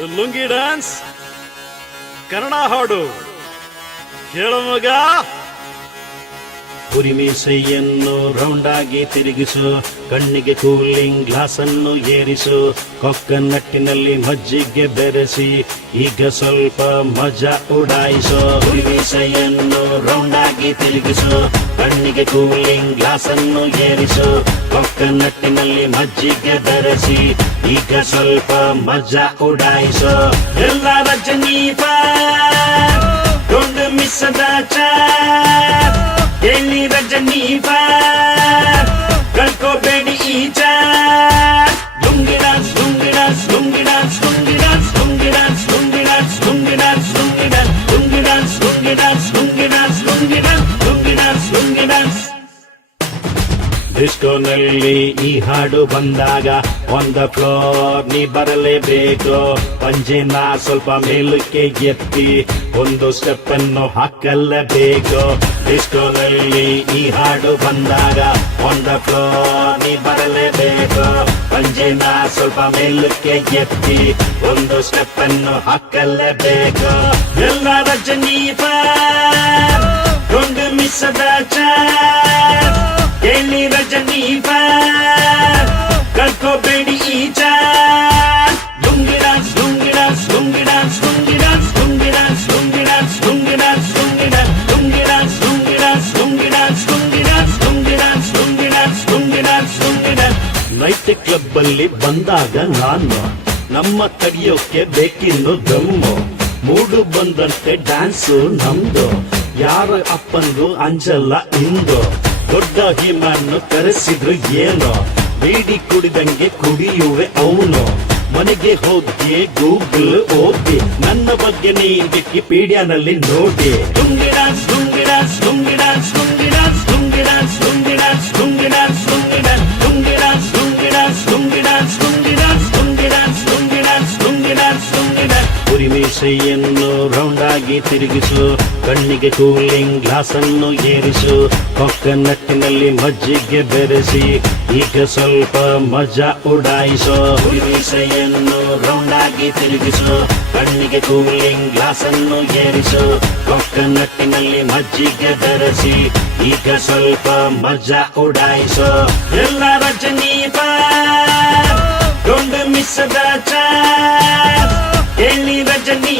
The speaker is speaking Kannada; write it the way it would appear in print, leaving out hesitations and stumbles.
ಲುಂಗಿ ಡ್ಯಾನ್ಸ್ ಕನ್ನಡ ಹಾಡು ಕೇಳೋ ಮಗ. ಉರಿಮೀಸೆಯನ್ನು ರೌಂಡ್ ಆಗಿ ತಿರುಗಿಸು, ಕಣ್ಣಿಗೆ ಕೂಲಿಂಗ್ ಗ್ಲಾಸ್ ಅನ್ನು ಏರಿಸು, ಕೊಕ್ಕನಟ್ಟಿನಲ್ಲಿ ಮಜ್ಜಿಗೆ ಬೆರೆಸಿ ಈಗ ಸ್ವಲ್ಪ ಮಜಾ ಉಡಾಯಿಸು. ಉರಿಮೀಸೆಯನ್ನು ರೌಂಡ್ ಆಗಿ ತಿರುಗಿಸು, ಕಣ್ಣಿಗೆ ಕೂಲಿಂಗ್ ಗ್ಲಾಸ್ ಅನ್ನು ಏರಿಸು, ಕೊಕ್ಕನಟ್ಟಿನಲ್ಲಿ ಮಜ್ಜಿಗೆ ಬೆರೆಸಿ ಈಗ ಸ್ವಲ್ಪ ಮಜಾ ಉಡಾಯಿಸು. ಎಲ್ಲ Rajini don't miss the chance, ಎಲ್ಲಿ ರಜನಿ ಕಳ್ಕೋಬೇಡಿ ಈ chance. Lungi dance lungi dance lungi dance lungi dance lungi dance lungi dance lungi dance lungi dance lungi dance lungi dance lungi dance lungi dance lungi dance lungi dance. ಡಿಸ್ಕೋನಲ್ಲಿ ಈ ಹಾಡು ಬಂದಾಗ ಆನ್ ದ ಫ್ಲೋರ್ ನೀ ಬರಲೇಬೇಕು. ಪಂಜೆನ ಸ್ವಲ್ಪ ಮೇಲಕ್ಕೆ ಎತ್ತಿ ಒಂದು ಸ್ಟೆಪ್ ಅನ್ನು ಹಾಕಲೇಬೇಕು. ಡಿಸ್ಕೋನಲ್ಲಿ ಈ ಹಾಡು ಬಂದಾಗ ಆನ್ ದ ಫ್ಲೋರ್ ನೀ ಬರಲೇಬೇಕು. ಪಂಜೆನ ಸ್ವಲ್ಪ ಮೇಲಕ್ಕೆ ಎತ್ತಿ ಒಂದು ಸ್ಟೆಪ್ ಅನ್ನು ಹಾಕಲೇಬೇಕು. ಎಲ್ಲ Rajini don't miss the chance, ಎಲ್ಲಿ ರಜನಿ ಕಳ್ಕೋಬೇಡಿ ಈ chance. Lungi dance lungi dance lungi dance lungi dance lungi dance lungi dance lungi dance lungi dance lungi dance lungi dance lungi dance lungi dance lungi dance lungi dance lungi dance lungi dance. Night club ಅಲ್ಲಿ ಬಂದಾಗ ನಾನು ನಮ್ಮ ತೆಗಿಯೋಕೆ ಬೇಕಿನ್ನು ದಮ್ಮು. ಮೂಡು ಬಂದಂತೆ ಡ್ಯಾನ್ಸು ನಮ್ದು, ಯಾರ ಅಪ್ಪಂದು ಅಂಜಲ್ಲ ಇಂದು. ದೊಡ್ಡ ಹಿಮನ್ನು ಕರೆಸಿದ್ರು ಏನೋ, ಬೀಡಿ ಕುಡಿದಂಗೆ ಕುಡಿಯುವೆ ಅವನು. ಮನೆಗೆ ಹೋಗಿ ಗೂಗಲ್ ಓದಿ ನನ್ನ ಬಗ್ಗೆ ನೀ ವಿಕಿಪೀಡಿಯಾನಲ್ಲಿ ನೋಡಿ. Lungi dance lungi dance lungi dance lungi dance lungi dance lungi dance lungi dance lungi dance lungi dance lungi dance lungi dance lungi dance lungi dance lungi dance lungi dance lungi dance. ಉರಿಮೀಸೆಯನ್ನು ರೌಂಡ್ ಆಗಿ ತಿರುಗಿಸು, ಕಣ್ಣಿಗೆ ಕೂಲಿಂಗ್ ಗ್ಲಾಸ್ ಅನ್ನು ಏರಿಸು, ಕೊಕ್ಕನಟ್ಟಿನಲ್ಲಿ ಮಜ್ಜಿಗೆ ಬೆರೆಸಿ ಈಗ ಸ್ವಲ್ಪ ಮಜಾ ಉಡಾಯಿಸು. ಉರಿಮೀಸೆಯನ್ನು ರೌಂಡ್ ಆಗಿ ತಿರುಗಿಸು, ಕಣ್ಣಿಗೆ ಕೂಲಿಂಗ್ ಗ್ಲಾಸ್ ಅನ್ನು ಏರಿಸು, ಕೊಕ್ಕನಟ್ಟಿನಲ್ಲಿ ಮಜ್ಜಿಗೆ ಬೆರೆಸಿ ಈಗ ಸ್ವಲ್ಪ ಮಜಾ ಉಡಾಯಿಸು. ಎಲ್ಲ Rajini don't miss the chance, ಎಲ್ಲಿ ರಜನಿ